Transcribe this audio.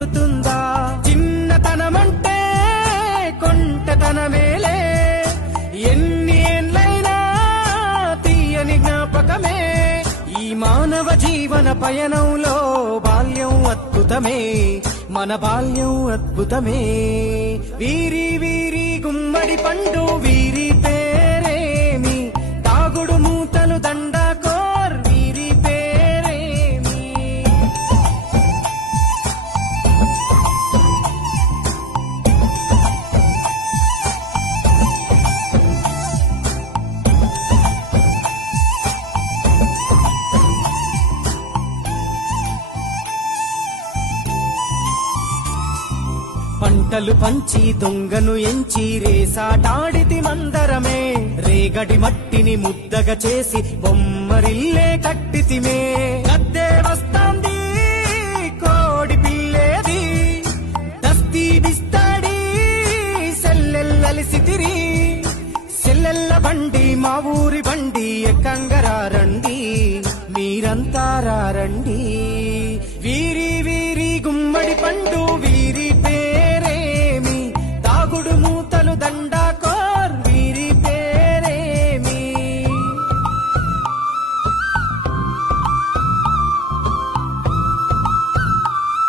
తుందా చిన్నతనమంటే కొంటతనమేలే ఎన్ని ఏళ్ళైనా తీయని జ్ఞాపకమే ఈ మానవ జీవన పయనంలో బాల్యం అద్భుతమే మన బాల్యం అద్భుతమే వీరి వీరి గుమ్మడి పండు వీరి పేరేమి తాగుడు మూతలు దండాకోర్ వీరి పేరేమి పంటలు పంచి దొంగను ఎంచి రేసాటాడితి మందరమే రేగడి మట్టిని ముద్దగా చేసి బొమ్మరిల్లే కట్టితిమే గద్దే వస్తాంది కోడి పిల్లేది దస్తీ బిస్తాడి సెల్లెల్లలిసితిరి సెల్లెల్ల బండి మా ఊరి బండి ఎక్కంగరారండి మీరంతా రారండి వీరి వీరి గుమ్మడి పండు